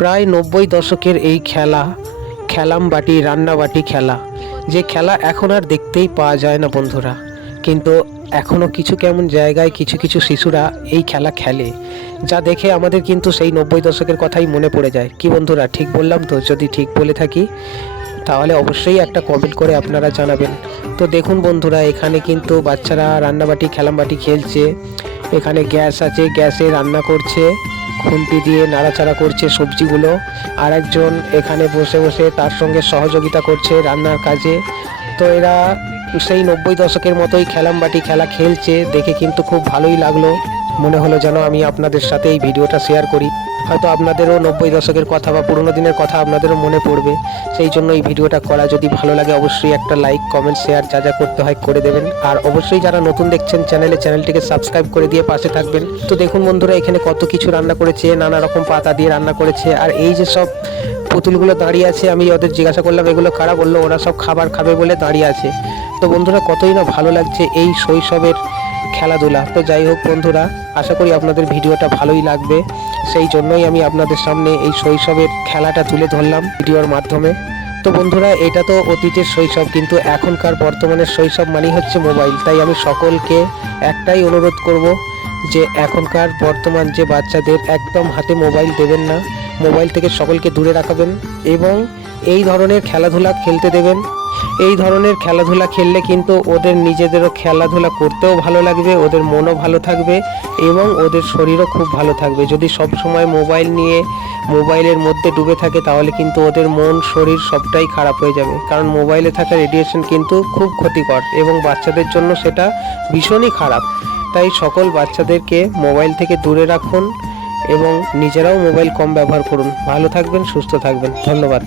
প্রায় 90 দশকের এই খেলা, খেলাম বাটি রান্না বাটি খেলা, যে খেলা এখন আর দেখতেই পাওয়া যায় না বন্ধুরা। কিন্তু এখনও কিছু কেমন জায়গায় কিছু কিছু শিশুরা এই খেলা খেলে, যা দেখে আমাদের কিন্তু সেই 90 দশকের কথাই মনে পড়ে যায়। কি বন্ধুরা, ঠিক বললাম তো? যদি ঠিক বলে থাকি তাহলে অবশ্যই একটা কমেন্ট করে আপনারা জানাবেন। তো দেখুন বন্ধুরা, এখানে কিন্তু বাচ্চারা রান্নাবাটি খেলামবাটি খেলছে। এখানে গ্যাস আছে, গ্যাসে রান্না করছে, খুন্তি দিয়ে নাড়াচাড়া করছে সবজিগুলো। আর একজন এখানে বসে বসে তার সঙ্গে সহযোগিতা করছে রান্নার কাজে। তো এরা সেই 90 দশকের মতোই খেলামবাটি খেলা খেলছে, দেখে কিন্তু খুব ভালোই লাগলো। মনে হলো যেন আমি আপনাদের সাথে এই ভিডিওটা শেয়ার করি। হয়তো আপনাদেরও 90 দশকের কথা বা পুরোনো দিনের কথা আপনাদেরও মনে পড়বে, সেই জন্য এই ভিডিওটা করা। যদি ভালো লাগে অবশ্যই একটা লাইক, কমেন্ট, শেয়ার যা যা করতে হয় করে দেবেন। আর অবশ্যই যারা নতুন দেখছেন চ্যানেলটিকে সাবস্ক্রাইব করে দিয়ে পাশে থাকবেন। তো দেখুন বন্ধুরা, এখানে কত কিছু রান্না করেছে, নানা রকম পাতা দিয়ে রান্না করেছে। আর এই যে সব পুতুলগুলো দাঁড়িয়ে আছে, আমি ওদের জিজ্ঞাসা করলাম এগুলো কারা, বললো ওরা সব খাবার খাবে বলে দাঁড়িয়ে আছে। তো বন্ধুরা, কতই না ভালো লাগছে এই শৈশবের খেলাধুলা। তো যাই হোক বন্ধুরা, আশা করি আপনাদের ভিডিওটা ভালোই লাগবে, সেই জন্যই আমি আপনাদের সামনে এই শৈশবের খেলাটা তুলে ধরলাম ভিডিওর মাধ্যমে। তো বন্ধুরা, এটা তো অতীতের শৈশব, কিন্তু এখনকার বর্তমানের শৈশব মানেই হচ্ছে মোবাইল। তাই আমি সকলকে একটাই অনুরোধ করব যে এখনকার বর্তমান যে বাচ্চাদের একদম হাতে মোবাইল দেবেন না, মোবাইল থেকে সকলকে দূরে রাখবেন এবং এই ধরনের খেলাধুলা খেলতে দেবেন। এই ধরনের খেলাধুলা খেললে কিন্তু ওদের নিজেদেরও খেলাধুলা করতেও ভালো লাগবে, ওদের মনও ভালো থাকবে এবং ওদের শরীরও খুব ভালো থাকবে। যদি সব সময় মোবাইল নিয়ে মোবাইলের মধ্যে ডুবে থাকে তাহলে কিন্তু ওদের মন শরীর সবটাই খারাপ হয়ে যাবে। কারণ মোবাইলে থাকা রেডিয়েশন কিন্তু খুব ক্ষতিকর এবং বাচ্চাদের জন্য সেটা ভীষণই খারাপ। তাই সকল বাচ্চাদেরকে মোবাইল থেকে দূরে রাখুন এবং নিজেরাও মোবাইল কম ব্যবহার করুন। ভালো থাকবেন, সুস্থ থাকবেন। ধন্যবাদ।